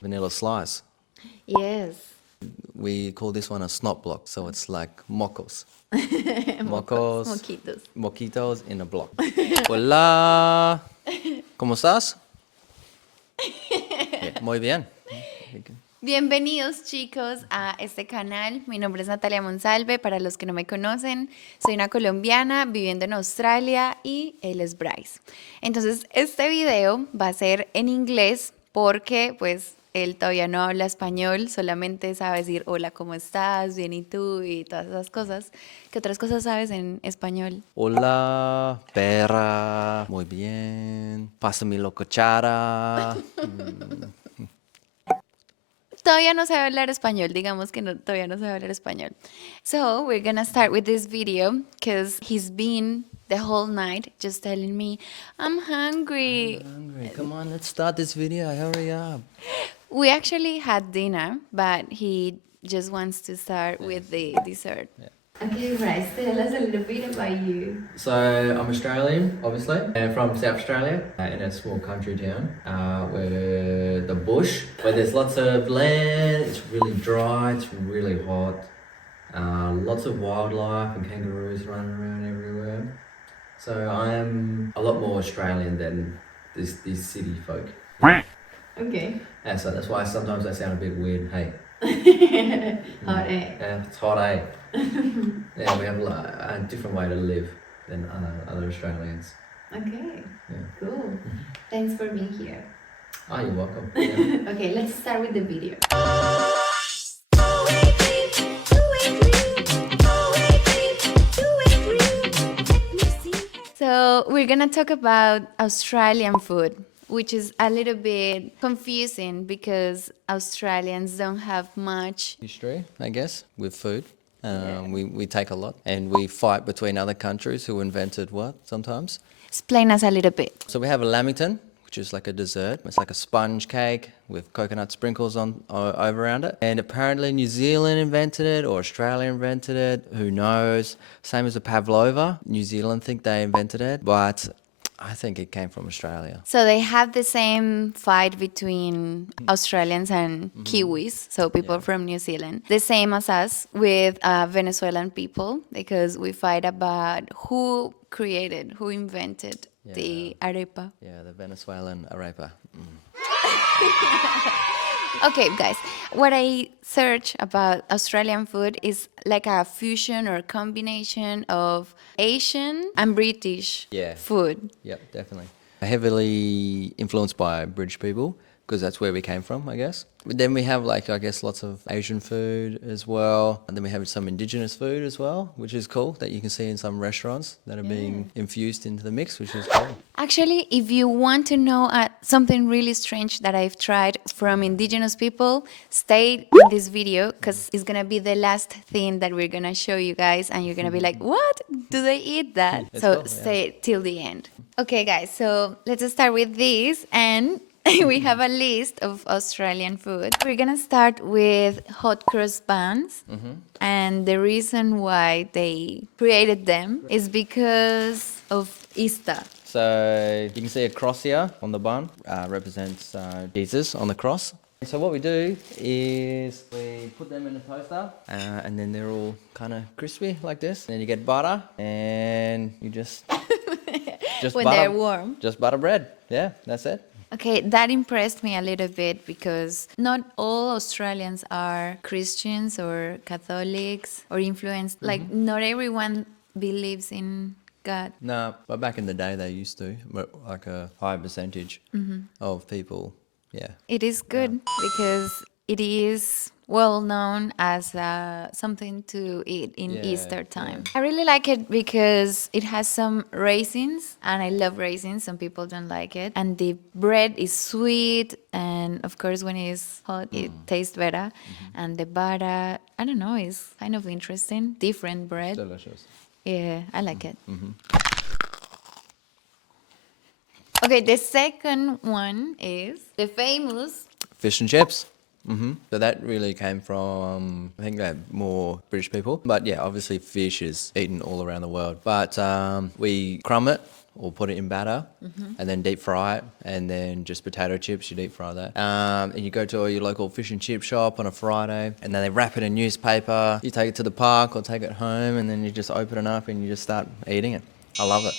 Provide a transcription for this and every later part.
vanilla slice. Yes. We call this one a snot block, so it's like mocos. Mocos, Mocos, moquitos. moquitos in a block. Hola, ¿cómo estás? Yeah, muy bien. Bienvenidos chicos a este canal. Mi nombre es Natalia Monsalve. Para los que no me conocen, soy una colombiana viviendo en Australia y él es Bryce. Entonces, este video va a ser en inglés porque pues él todavía no habla español, solamente sabe decir hola, ¿cómo estás? Bien, ¿y tú? Y todas esas cosas. ¿Qué otras cosas sabes en español? Hola, perra. Muy bien. Pásame la cuchara. Todavía no sabe hablar español, digamos que no, todavía no sabe hablar español. So we're gonna start with this video because he's been the whole night just telling me, I'm hungry. Hungry. Come on, let's start this video. Hurry up. We actually had dinner, but he just wants to start with the dessert. Yeah. Okay, Bryce, tell us a little bit about you. So I'm Australian, obviously, and from South Australia, in a small country town, where the bush, where there's lots of land. It's really dry. It's really hot. Lots of wildlife and kangaroos running around everywhere. So I'm a lot more Australian than these city folk. Okay. And so that's why sometimes I sound a bit weird. Hey. Hot egg. Yeah, it's hot, eh? Yeah, we have a different way to live than other Australians. Okay, Yeah. cool. Thanks for being here. Oh, you're welcome. Yeah. Okay, let's start with the video. So we're gonna talk about Australian food, which is a little bit confusing because Australians don't have much. History, I guess, with food. Yeah. We take a lot and we fight between other countries who invented what sometimes. Explain us a little bit. So we have a lamington, which is like a dessert. It's like a sponge cake with coconut sprinkles on over around it. And apparently New Zealand invented it or Australia invented it. Who knows? Same as the pavlova. New Zealand think they invented it, but I think it came from Australia. So they have the same fight between Australians and Kiwis, so people from New Zealand. The same as us with Venezuelan people, because we fight about who created, who invented the arepa. Yeah, the Venezuelan arepa. Okay, guys, what I search about Australian food is like a fusion or combination of Asian and British Yeah. food. Yep, definitely. Heavily influenced by British people because that's where we came from, I guess. But then we have I guess lots of Asian food as well. And then we have some indigenous food as well, which is cool that you can see in some restaurants that are being infused into the mix, which is cool. Actually, if you want to know something really strange that I've tried from indigenous people, stay in this video because it's gonna be the last thing that we're gonna show you guys, and you're gonna be like, "What? Do they eat that?" It's So cool, yeah. stay till the end. Okay, guys. So let's start with this, and we have a list of Australian food. We're gonna start with hot cross buns. And the reason why they created them is because of Easter. So you can see a cross here on the bun, represents Jesus on the cross. So what we do is we put them in the toaster and then they're all kind of crispy like this. Then you get butter and you just When butter, they're warm. Just butter bread. Yeah, that's it. Okay, that impressed me a little bit because not all Australians are Christians or Catholics or influenced. Like, not everyone believes in God. No, but back in the day they used to, but like a high percentage of people. Yeah. It is good because it is well known as something to eat in Yeah, Easter time. I really like it because it has some raisins, and I love raisins. Some people don't like it. And the bread is sweet, and of course, when it's hot, it tastes better. And the butter, I don't know, is kind of interesting. Different bread. Delicious. Yeah, I like it. Okay, the second one is the famous. Fish and chips. So that really came from, I think they're more British people. But yeah, obviously fish is eaten all around the world. But we crumb it or put it in batter and then deep fry it, and then just potato chips, you deep fry that. And you go to your local fish and chip shop on a Friday, and then they wrap it in newspaper. You take it to the park or take it home, and then you just open it up and you just start eating it. I love it.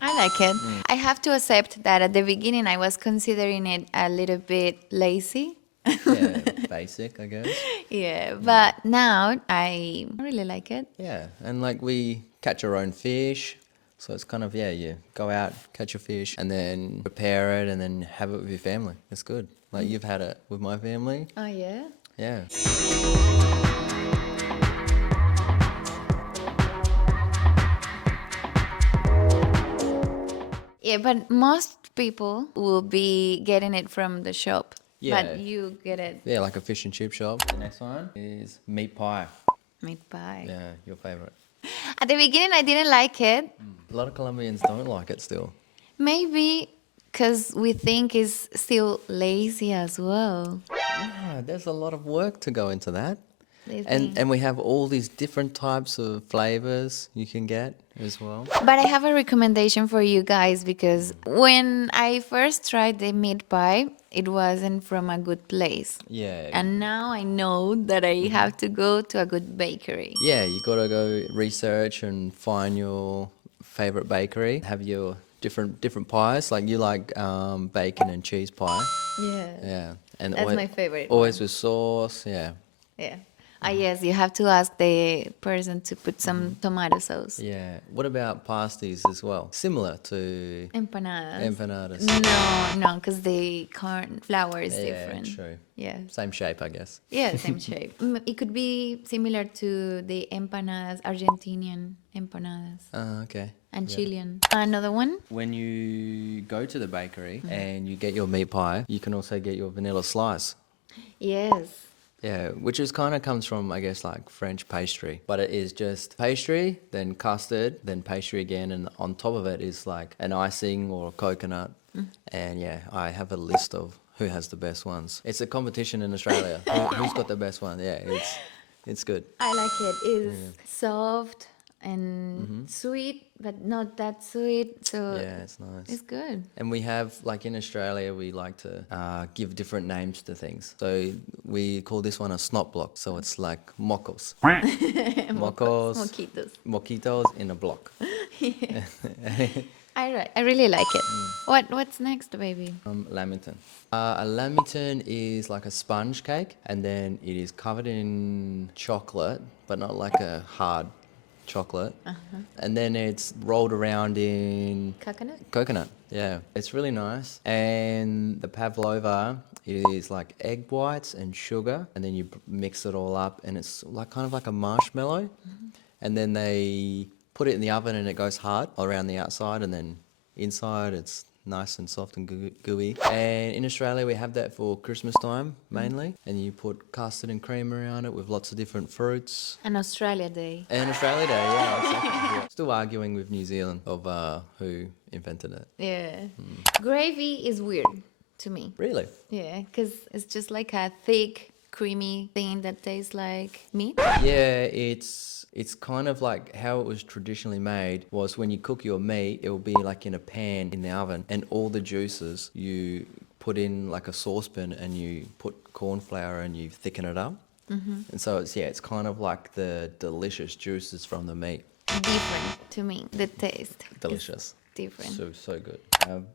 I like it. I have to accept that at the beginning I was considering it a little bit lazy. Yeah, basic, I guess. Yeah, but now I really like it. Yeah, and like we catch our own fish. So it's kind of, yeah, you go out, catch a fish, and then prepare it and then have it with your family. It's good. Like you've had it with my family. Oh, yeah? Yeah. Yeah, but most people will be getting it from the shop. Yeah. But you get it Yeah, like a fish and chip shop. The next one is meat pie. meat pie. Yeah, your favorite. At the beginning, I didn't like it. A lot of Colombians don't like it still. Maybe because we think it's still lazy as well. Ah, there's a lot of work to go into that. They think. And we have all these different types of flavors you can get as well. But I have a recommendation for you guys because when I first tried the meat pie, it wasn't from a good place. Yeah. And now I know that I have to go to a good bakery. Yeah, you gotta go research and find your favorite bakery. Have your different pies. Like you like bacon and cheese pie. Yeah. Yeah, and That's my favorite Always one. with sauce. Yeah, Yeah. Ah, yes, you have to ask the person to put some tomato sauce. yeah. What about pasties as well? Similar to Empanadas. empanadas. No, because the corn flour is Yeah, different. true. Yeah. Same shape, I guess. Yeah, same shape. It could be similar to the empanadas, Argentinian empanadas, Okay. and Yeah. Chilean. Another one? When you go to the bakery and you get your meat pie, you can also get your vanilla slice. Yes. Yeah, which is kind of comes from, I guess, like French pastry. But it is just pastry, then custard, then pastry again, and on top of it is like an icing or a coconut. And yeah, I have a list of who has the best ones. It's a competition in Australia. Who's got the best one? Yeah, it's good. I like it. It's soft and sweet, but not that sweet. So Yeah, it's nice. it's good. And we have, like in Australia, we like to give different names to things. So we call this one a snot block. So it's like mocos. Mocos. Moquitos. Moquitos in a block. I really like it. What's next, baby? Lamington. A lamington is like a sponge cake, and then it is covered in chocolate, but not like a hard chocolate. And then it's rolled around in Coconut? coconut. Yeah, it's really nice. And the pavlova is like egg whites and sugar, and then you mix it all up, and it's like kind of like a marshmallow. And then they put it in the oven, and it goes hard around the outside, and then inside it's nice and soft and gooey. And in Australia, we have that for Christmas time mainly, and you put custard and cream around it with lots of different fruits. An Australia Day. And Australia Day, yeah, exactly. Yeah. Still arguing with New Zealand of who invented it. Yeah. Gravy is weird to me. Really? Yeah, because it's just like a thick, creamy thing that tastes like meat. Yeah, it's kind of like how it was traditionally made was when you cook your meat, it will be like in a pan in the oven, and all the juices you put in like a saucepan, and you put corn flour and you thicken it up. And so it's kind of like the delicious juices from the meat. Different to me. The taste. is Delicious. different. So good.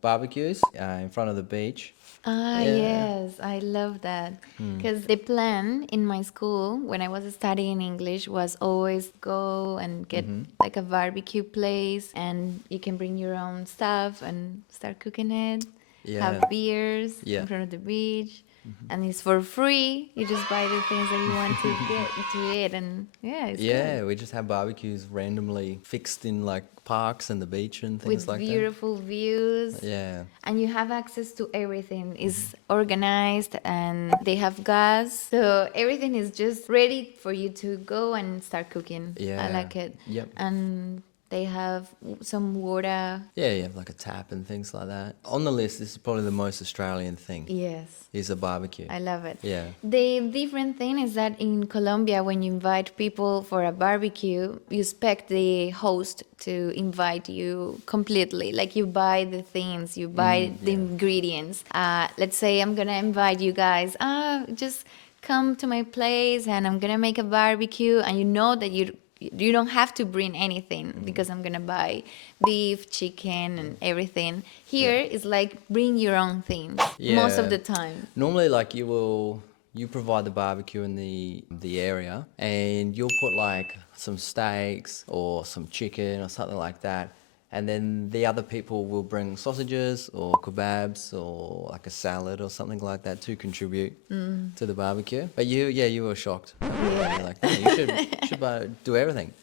Barbecues in front of the beach. Ah, Yeah. yes, I love that. Because the plan in my school when I was studying English was always go and get like a barbecue place, and you can bring your own stuff and start cooking it. Yeah. Have beers Yeah. in front of the beach. And it's for free. You just buy the things that you want to get to eat, and yeah, it's Yeah, good. we just have barbecues randomly fixed in like parks and the beach and things With like beautiful views. that. Yeah. And you have access to everything. It's organized, and they have gas, so everything is just ready for you to go and start cooking. I Yeah. like it. Yep. And They have some water. Yeah, you have like a tap and things like that. On the list, this is probably the most Australian thing. Yes. Is a barbecue. I love it. Yeah. The different thing is that in Colombia, when you invite people for a barbecue, you expect the host to invite you completely. Like you buy the things, you buy the ingredients. Let's say I'm gonna invite you guys. Just come to my place, and I'm gonna make a barbecue, and you know that you don't have to bring anything because I'm gonna buy beef, chicken, and everything. Here it's like bring your own things most of the time. Normally, like you provide the barbecue in the area, and you'll put like some steaks or some chicken or something like that. And then the other people will bring sausages or kebabs or like a salad or something like that to contribute to the barbecue. But you were shocked. You're like, no, you should do everything.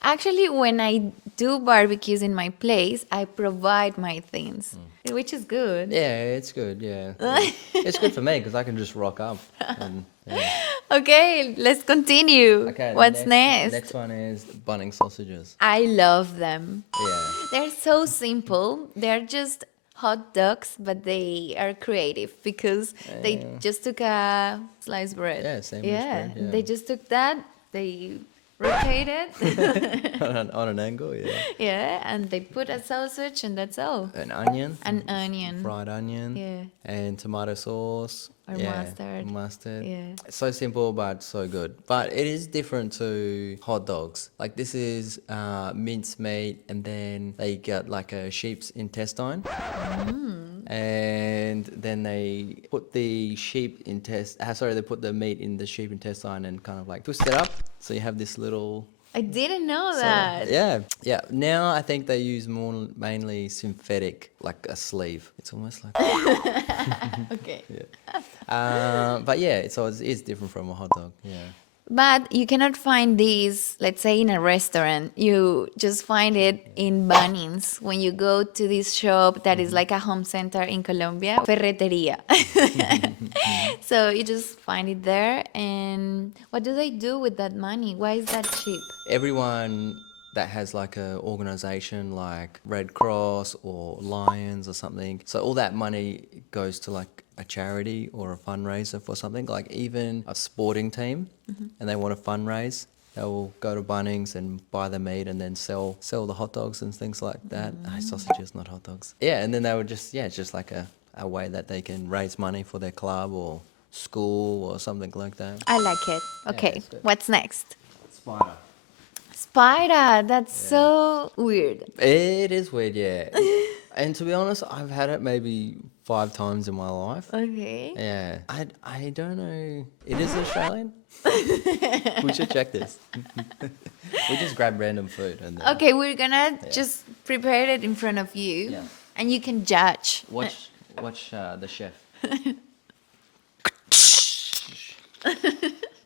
Actually, when I do barbecues in my place, I provide my things, which is good. Yeah, it's good. Yeah, it's good for me because I can just rock up. And, yeah. Okay, let's continue. Okay, What's next? Next one is bunning sausages. I love them. Yeah. They're so simple. They're just hot dogs, but they are creative because they just took a sliced bread. Yeah, sandwich bread, yeah. They just took that, they rotated, on an angle, yeah. yeah, and they put a sausage, and that's all. An onion. An onion. Fried onion. Yeah. And tomato sauce. Or mustard. Mustard. Yeah. It's so simple but so good. But it is different to hot dogs. Like this is minced meat, and then they get like a sheep's intestine. And then they put the they put the meat in the sheep intestine and kind of like twist it up. So you have this little. I didn't know that. Yeah. Now I think they use mainly synthetic, like a sleeve. It's almost like. Okay. But yeah, so it's different from a hot dog. Yeah. But you cannot find these, let's say, in a restaurant. You just find it in Bunnings when you go to this shop that is like a home center in Colombia, ferreteria. So you just find it there. And what do they do with that money? Why is that cheap? Everyone that has like a organization like Red Cross or Lions or something, so all that money goes to like a charity or a fundraiser for something, like even a sporting team, and they want to fundraise, they will go to Bunnings and buy the meat and then sell the hot dogs and things like that. Sausages, not hot dogs. Yeah, and then they would just it's just like a way that they can raise money for their club or school or something like that. I like it. Okay, it's good. what's next? Spider. Spider, that's so weird. It is weird, yeah. And to be honest, I've had it maybe 5 times in my life. Okay. Yeah. I don't know. It is Australian? We should check this. We just grab random food and then Okay, we're gonna just prepare it in front of you, Yeah. and you can judge. watch the chef.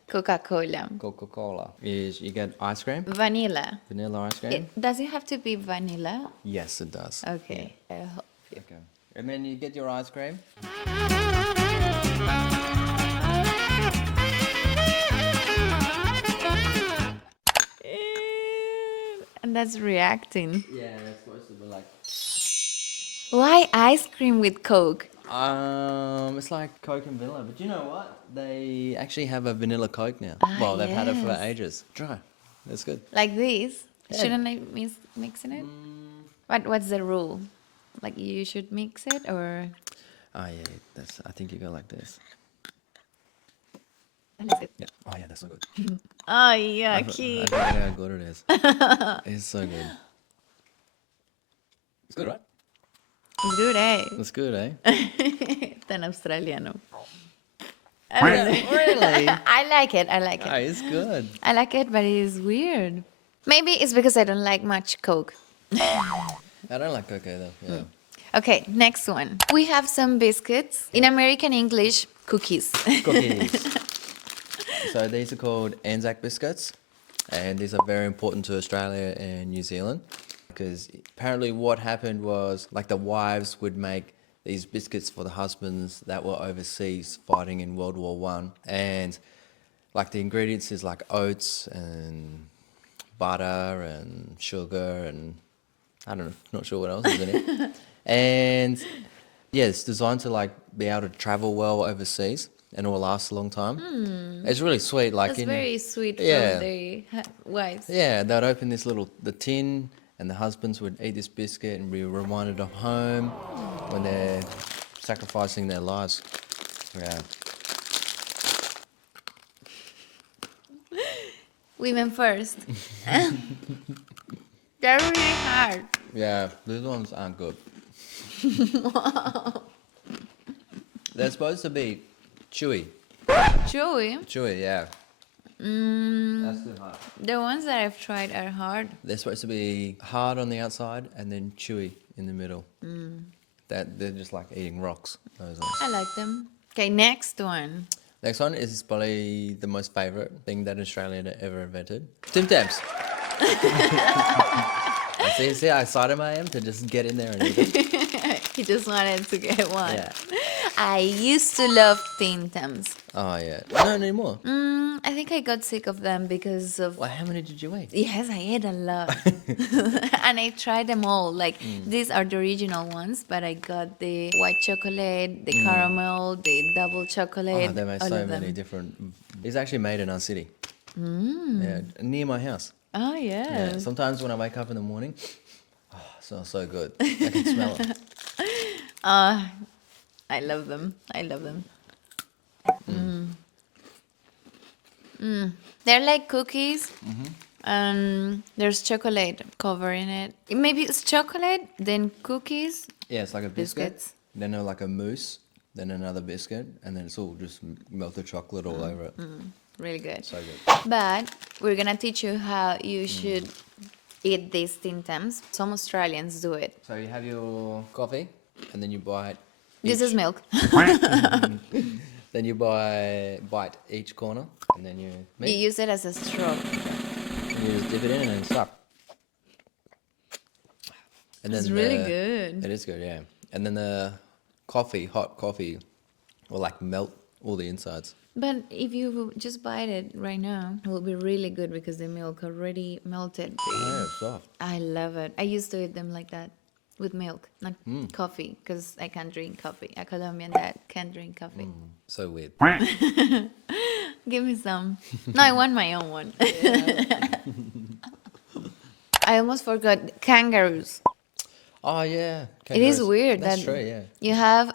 Coca-Cola. Coca-Cola. Is you get ice cream? Vanilla. Vanilla ice cream? Does it have to be vanilla? Yes, it does. Okay. Okay. And then you get your ice cream. And that's reacting. Yeah, it's supposed to be like. Why ice cream with Coke? It's like Coke and vanilla, but you know what? They actually have a vanilla Coke now. Ah, Well, they've had it for yes. ages. Try. That's good. Like this? Yeah. Shouldn't I mix in it? What's the rule? Like you should mix it or? Oh yeah, I think you go like this. Yeah. Oh yeah, that's so good. Oh, I yucky. forget how good it is. It's so good. It's good, right? It's good, eh? It's good, eh? Tan australiano. Really? I like it. I like Oh, it. it's good. I like it, but it is weird. Maybe it's because I don't like much Coke. I don't like Coke either. Yeah. Okay, next one. We have some biscuits. In American English, cookies. Cookies. So these are called Anzac biscuits, and these are very important to Australia and New Zealand because apparently what happened was like the wives would make these biscuits for the husbands that were overseas fighting in World War One, and like the ingredients is like oats and butter and sugar and I don't know, not sure what else is in it. And yeah, it's designed to like be able to travel well overseas and it will last a long time. It's really sweet. Like That's in very sweet yeah. from the wives. Yeah, they'd open the tin, and the husbands would eat this biscuit and be reminded of home when they're sacrificing their lives. Yeah. Women first. They're really hard. Yeah, these ones aren't good. They're supposed to be chewy. Chewy. Chewy, yeah. That's too hard. The ones that I've tried are hard. They're supposed to be hard on the outside and then chewy in the middle. That they're just like eating rocks. Those ones. I like them. Okay, next one. Next one is probably the most favourite thing that Australia ever invented. Tim Tams. See how excited I am to just get in there and eat it. He just wanted to get one. Yeah. I used to love Tim Tams. Oh yeah. Well, not anymore. I think I got sick of them because of... Well, how many did you eat? Yes, I ate a lot. And I tried them all. Like, these are the original ones, but I got the white chocolate, the caramel, the double chocolate. Oh, they made all so of many them. different. It's actually made in our city. Yeah, near my house. Oh, yeah. Yeah. Sometimes when I wake up in the morning, oh, it smells so good. I can smell it. I love them. I love them. They're like cookies. And there's chocolate covering it. Maybe it's chocolate, then cookies. Yeah, it's like a biscuit. Biscuits. Then like a mousse, then another biscuit, and then it's all just melted chocolate all over it. Really good. So good. But we're gonna teach you how you should eat these Tim Tams. Some Australians do it. So you have your coffee, and then you bite. This is milk. Then you bite each corner, and then you You use it as a straw. you just dip it in and then suck. And It's really good. It is good, yeah. And then the hot coffee, will like melt all the insides. But if you just bite it right now, it will be really good because the milk already melted. Yeah, it's soft. I love it. I used to eat them like that with milk, not coffee, because I can't drink coffee. A Colombian that can't drink coffee. So weird. Give me some. No, I want my own one. I almost forgot kangaroos. Oh yeah. It is Kangaroos. weird That's that true, yeah. you have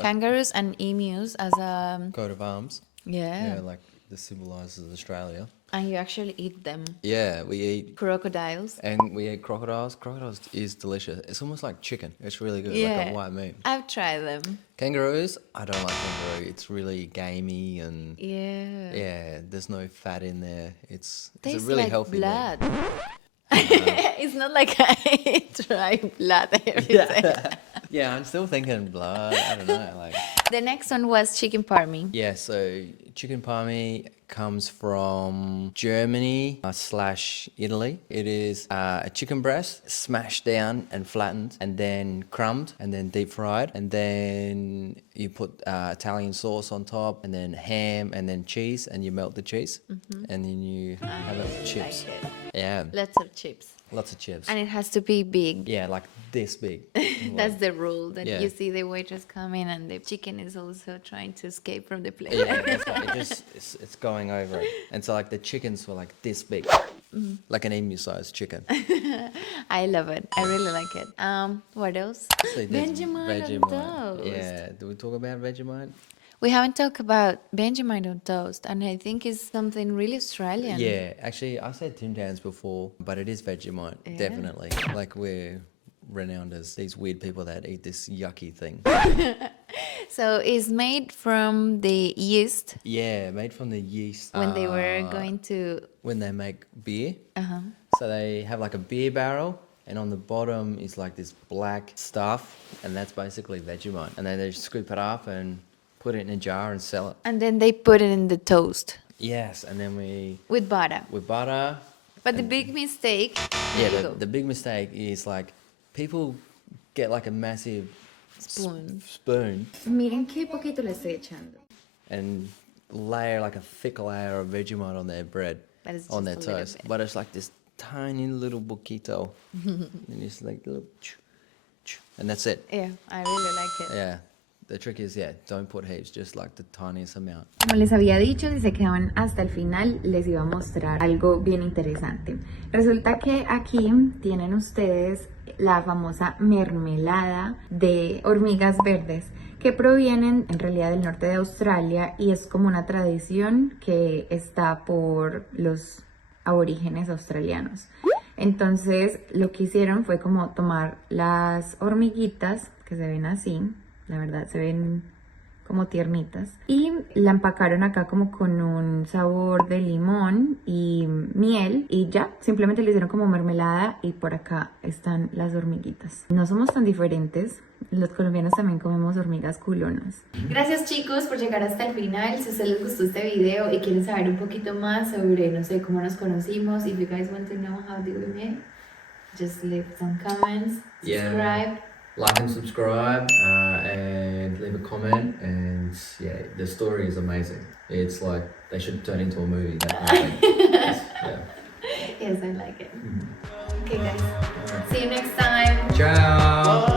kangaroos and emus as a Coat of arms. yeah, Yeah, like this symbolizes Australia. and you actually eat them. Yeah, we eat Crocodiles. and we eat crocodiles. Crocodiles is delicious. It's almost like chicken. It's really good, like Yeah. a white meat. I've tried them. Kangaroos, I don't like kangaroo. It's really gamey and Yeah. yeah, there's no fat in there. It's a Tastes really like healthy meat. blood. It's not like I try blood every day. Yeah, I'm still thinking blood. I don't know. Like The next one was chicken parmy. yeah, so chicken parmy comes from Germany slash Italy. It is a chicken breast smashed down and flattened, and then crumbed, and then deep fried, and then you put Italian sauce on top, and then ham, and then cheese, and you melt the cheese, and then you have it with chips. Like it. Yeah, Lots of chips. lots of chips. And it has to be big. Yeah, like this big. That's the rule that Yeah. you see the waitress come in and the chicken is also trying to escape from the plate. Yeah, that's like, it's going over it. And so like the chickens were like this big, like an emu-sized chicken. I love it. I really like it. What else? So there's Vegemite on toast. Yeah, do we talk about Vegemite? We haven't talked about Vegemite on toast, and I think it's something really Australian. Yeah, actually, I said Tim Tams before, but it is Vegemite, Yeah. definitely. Like we're renowned as these weird people that eat this yucky thing. So it's made from the yeast Yeah, made from the yeast. when they were going to. When they make beer. Uh-huh. So they have like a beer barrel, and on the bottom is like this black stuff, and that's basically Vegemite. And then they scoop it up and put it in a jar and sell it. And then they put it in the toast Yes, and then with butter. with butter. But the big mistake. Yeah, there you go. the big mistake is like people get like a massive Spoon. spoon Miren qué poquito le estoy echando. and layer like a thick layer of Vegemite on their bread. That is on their just a little toes. bit. But it's like this tiny little boquito. And it's like little, and that's it. Yeah, I really like it. Yeah. The trick is, don't put heaps, just like the tiniest amount. Como les había dicho, si se quedaban hasta el final, les iba a mostrar algo bien interesante. Resulta que aquí tienen ustedes la famosa mermelada de hormigas verdes, que provienen en realidad del norte de Australia y es como una tradición que está por los aborígenes australianos. Entonces lo que hicieron fue como tomar las hormiguitas que se ven así, la verdad se ven como tiernitas, y la empacaron acá como con un sabor de limón y miel y ya, simplemente le hicieron como mermelada y por acá están las hormiguitas. No somos tan diferentes, los colombianos también comemos hormigas culonas. Gracias chicos por llegar hasta el final. Si a ustedes les gustó este video y quieren saber un poquito más sobre, no sé, cómo nos conocimos, if you guys want to know how did we meet, just leave some comments, subscribe. Like and subscribe and leave a comment, and yeah, the story is amazing. It's like they should turn into a movie, that kind of thing. Yeah. Yes, I like it. Okay guys, see you next time. Ciao.